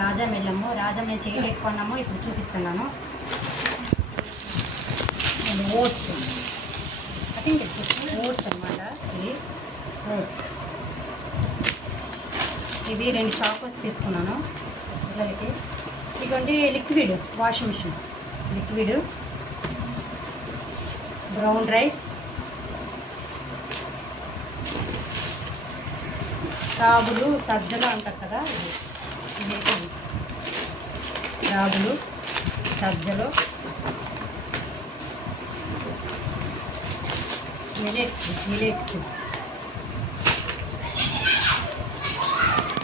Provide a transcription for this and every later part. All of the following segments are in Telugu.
రాజా మెల్లము. రాజా మేము చేయలేకున్నాము, ఇప్పుడు చూపిస్తున్నాను. ఓట్స్ కటింగ్ ఓట్స్ అన్నమాట. ఇవి ఓట్స్, ఇవి 2 చాకోస్ తీసుకున్నాను పిల్లలకి. ఇదిగోండి liquid washing machine liquid, brown rice, రాగులు సజ్జలు అంటారు కదా, ఇవి రాగులు సజ్జలు, మిలెట్స్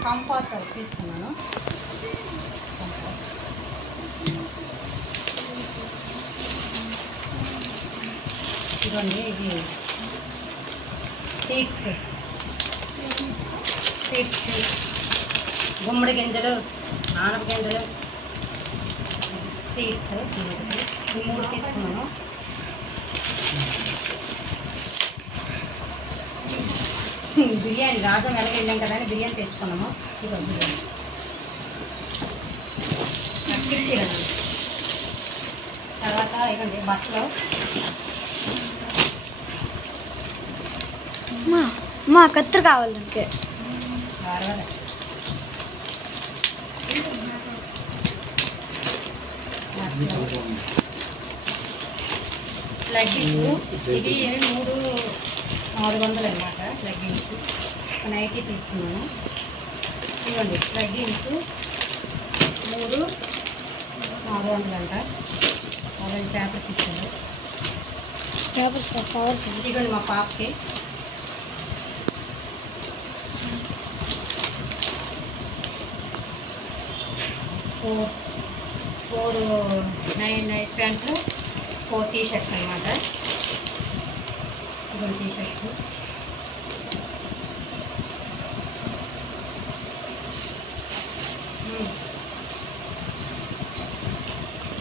కంఫర్ట్ తీసుకున్నాను. ఇదిగోండి ఇది సీడ్స్ గుమ్మడి గింజలు, ఆనప గింజలు, సీడ్స్ ఈ 3 తీసుకున్నాను. బిర్యానీ రాజా వెనక వెళ్ళాం కదా అని బిర్యానీ తెచ్చుకున్నాము. ఇదిగో బిర్యానీ ఇచ్చేయాలి. తర్వాత ఇవ్వండి బట్టలు, మా కత్తిరి కావాలి నాకు. లెగ్గిన్స్ ఇవి 300-400 అన్నమాట. లెగ్గిన్స్ నైటీ తీసుకున్నాను. ఇవ్వండి లెగ్గిన్స్ 3-400 అంట. అలాగే పేపర్స్ ఇచ్చారు. పేపర్స్ కవర్స్ ఇవ్వండి మా పాపకి. ఫోర్ నైట్ ప్యాంట్లు, 4 టీ-షర్ట్స్ అన్నమాట. ఇవ్వండి టీ-షర్ట్స్.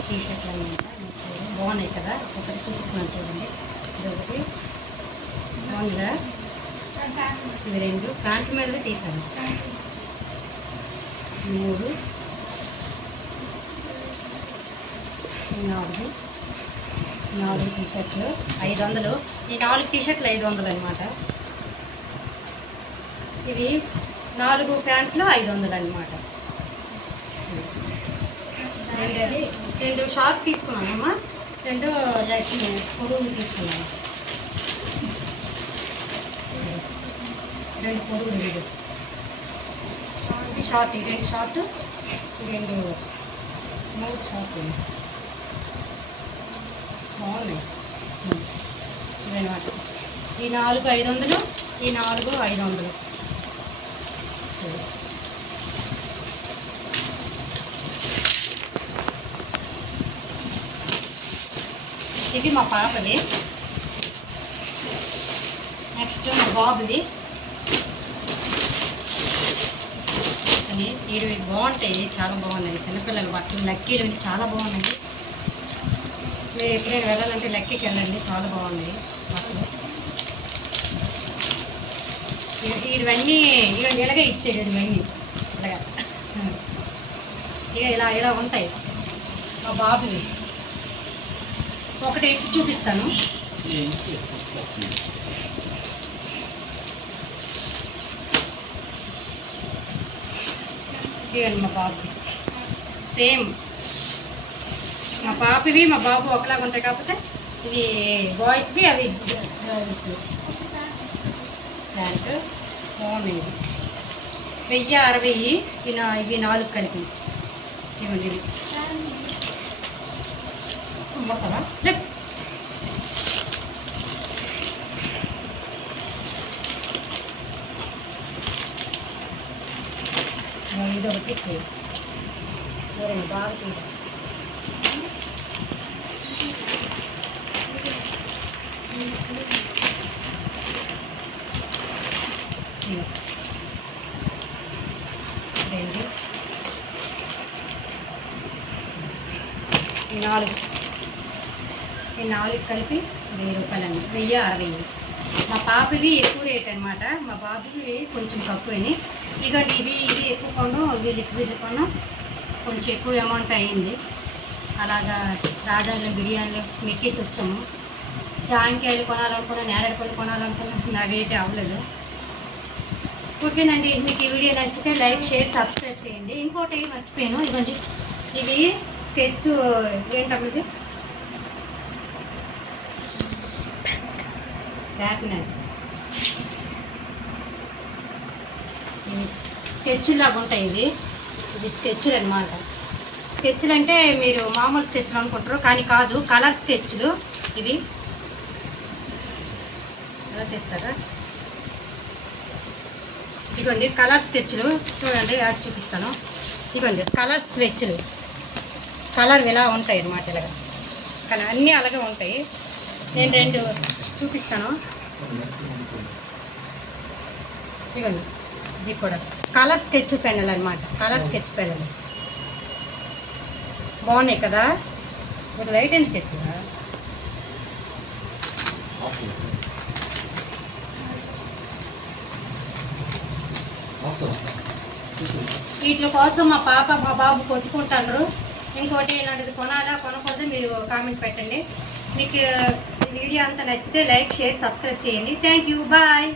టీ-షర్ట్లు అన్నమాట. బాగున్నాయి కదా, ఒకటి చూపిస్తున్నాను చూడండి. ఇది ఒకటి బాగుందిగా, ఇవి 2 ప్యాంట్ల మీద తీసాను. 3 4 టీ-షర్ట్లు 500. ఈ 4 టీ-షర్ట్లు 500 అన్నమాట. ఇవి 4 ప్యాంట్లు 500 అన్నమాట. 2 షార్ట్ తీసుకున్నానమ్మా, 2 పొడుగులు తీసుకున్నాను. 2 పొడుగులు, ఇది షార్ట్, 2 షార్ట్, 3 షార్ట్ బాగున్నాయి. ఇవన్నమాట. ఈ 4 500, ఈ 4 500. ఇవి మా పాపది. నెక్స్ట్ మా బాబుది. ఇవి బాగుంటాయి, చాలా బాగున్నాయి. చిన్నపిల్లల బట్టలు లక్కీలు చాలా బాగున్నాయి. మీరు ఎప్పుడైనా వెళ్ళాలంటే లక్కీకి వెళ్ళండి, చాలా బాగున్నాయి బట్టలు. ఇవన్నీ ఇలాగే ఇచ్చేది, ఇవన్నీ ఇలాగా ఇలా ఉంటాయి. మా బాబువి ఒకటి ఎక్కి చూపిస్తాను. ఇవ్వండి మా బాబుకి సేమ్. మా పాపవి మా బాబు ఒకలాగా ఉంటాయి, కాకపోతే ఇవి బాయ్స్వి, అవి గర్ల్స్. ప్యాంట్ బాగున్నాయి. 1060 ఇవి 4 కలిపి. ఇవ్వండి ఇవి మొత్తమా ఇది ఒకటి బాగా తీయాలి. ఈ 4 కలిపి 1000 రూపాయలండి. 1060. మా పాపవి ఎక్కువ రేట్ అనమాట, మా బాబువి కొంచెం తక్కువని. ఇక ఇవి ఎక్కువ కొను, ఇవి లిక్విడ్ కొను. కొంచెం ఎక్కువ అమౌంట్ అయ్యింది. అలాగా రాజాలో బిర్యానీలు మెక్కేసి వచ్చాము. జాంకాయలు కొనాలనుకున్నా, నేరేడు పళ్ళు కొనాలనుకున్నా అవేటి అవ్వలేదు. ఓకేనండి, మీకు ఈ వీడియో నచ్చితే లైక్, షేర్, సబ్స్క్రైబ్ చేయండి. ఇంకోటి మర్చిపోయాను, ఇవ్వండి ఇవి స్కెచ్ ఏంటమ్మా ఇది, హ్యాపీనెస్ స్కెచ్లు లాగా ఉంటాయి. ఇవి స్కెచ్లు అనమాట. స్కెచ్లు అంటే మీరు మామూలు స్కెచ్లు అనుకుంటారు, కానీ కాదు, కలర్ స్కెచ్లు ఇవి. ఎలా తీస్తారా? ఇదిగోండి కలర్ స్కెచ్లు, చూడండి అది చూపిస్తాను. ఇదిగోండి కలర్ స్కెచ్లు, కలర్ ఇలా ఉంటాయి అన్నమాట. ఇలాగ కానీ అన్నీ అలాగే ఉంటాయి. నేను 2 చూపిస్తాను. ఇదిగోండి ఇది కూడా కలర్ స్కెచ్ పెన్నులు అనమాట. కలర్ స్కెచ్ పెన్నులు బాగున్నాయి కదా. ఇప్పుడు లైట్ ఎందుకు వేస్తుందా? వీటి కోసం మా పాప మా బాబు కొట్టుకుంటారు. ఇంకోటి ఇలాంటిది కొనాలా కొనకూడదు మీరు కామెంట్ పెట్టండి. మీకు ఈ వీడియో అంతా నచ్చితే లైక్, షేర్, సబ్స్క్రైబ్ చేయండి. Thank you, bye.